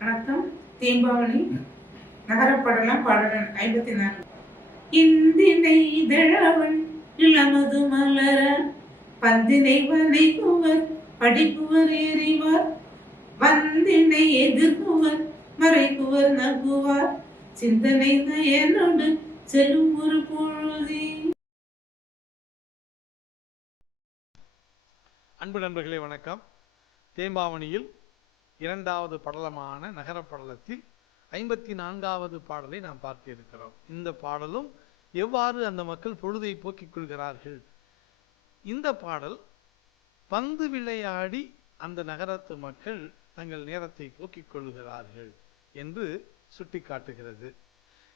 வணக்கம். தீம்பாவளி நகரப்படலாம் பாடல் 54. இந்தினை இதழவன் இளமது மலர பந்தினை வனைக்குவர் படிக்குவர் எறிவார் வந்தினை எதிர்க்குவர் மறைக்குவர் நகுவார் சிந்தனை நயனோடு செல்லும் ஒரு பொழுதி. அன்பு நண்பர்களே வணக்கம். தேம்பாவணியில் இரண்டாவது படலமான நகரப்படலத்தில் 54வது பாடலை நாம் பார்க்க இருக்கிறோம். இந்த பாடலும் எவ்வாறு அந்த மக்கள் பொழுதை போக்கிக் கொள்கிறார்கள், இந்த பாடல் பந்து விளையாடி அந்த நகரத்து மக்கள் தங்கள் நேரத்தை போக்கிக் கொள்கிறார்கள் என்று சுட்டி காட்டுகிறது.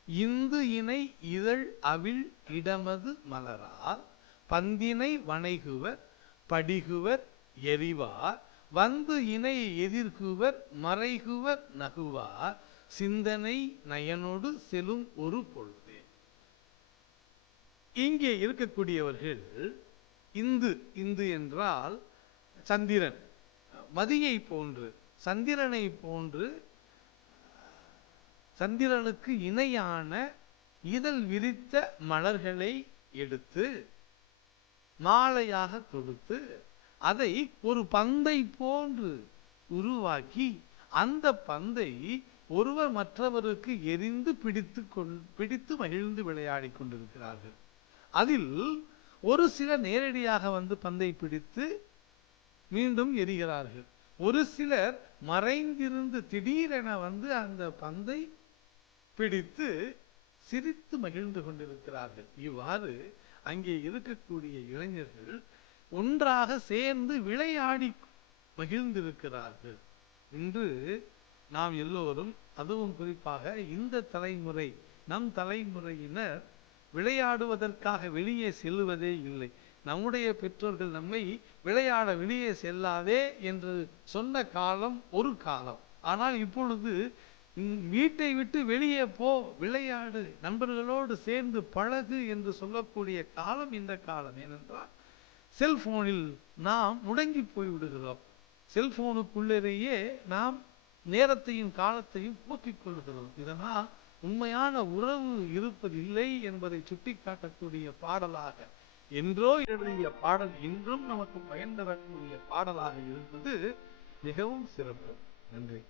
இந்து இணை இதழ் அவிழ் இடமது மலரால் பந்தினை வணைகுவர் படிகுவர் எறிவார் வந்து இணை எதிர்குவர் மறைகுவர் நகுவார் சிந்தனை நயனோடு செல்லும் ஒரு பொழுது. இங்கே இருக்கக்கூடியவர்கள் இந்து என்றால் சந்திரன், மதியை போன்று சந்திரனை போன்று சந்திரனுக்கு இணையான இதழ் விரித்த மலர்களை எடுத்து மாலையாக தொடுத்து அதை ஒரு பந்தை போன்று உருவாக்கி அந்த பந்தை ஒருவர் மற்றவருக்கு எரிந்து பிடித்து மகிழ்ந்து விளையாடி கொண்டிருக்கிறார்கள். அதில் ஒரு சிலர் நேரடியாக வந்து பந்தை பிடித்து மீண்டும் எரிகிறார்கள். ஒரு சிலர் மறைந்திருந்து திடீரென வந்து அந்த பந்தை பிடித்து சிரித்து மகிழ்ந்து கொண்டிருக்கிறார்கள். இவ்வாறு அங்கே இருக்கக்கூடிய இளைஞர்கள் ஒன்றாக சேர்ந்து விளையாடி மகிழ்ந்திருக்கிறார்கள். இன்று நாம் எல்லோரும், அதுவும் குறிப்பாக இந்த தலைமுறை, நம் தலைமுறையினர் விளையாடுவதற்காக வெளியே செல்லுவதே இல்லை. நம்முடைய பெற்றோர்கள் நம்மை விளையாட வெளியே செல்லாதே என்று சொன்ன காலம் ஒரு காலம். ஆனால் இப்பொழுது வீட்டை விட்டு வெளியே போ, விளையாடு, நண்பர்களோடு சேர்ந்து பழகு என்று சொல்லக்கூடிய காலம் இந்த காலம். ஏனென்றால் செல்போனில் நாம் முடங்கி போய்விடுகிறோம். செல்போனுக்குள்ளேயே நாம் நேரத்தையும் காலத்தையும் போக்கிக் கொள்கிறோம். இதனால் உண்மையான உறவு இருப்பதில்லை என்பதை சுட்டி காட்டக்கூடிய பாடலாக, என்றோ எழுதிய பாடல் இன்றும் நமக்கு பயன் தரக்கூடிய பாடலாக இருப்பது மிகவும் சிறப்பு. நன்றி.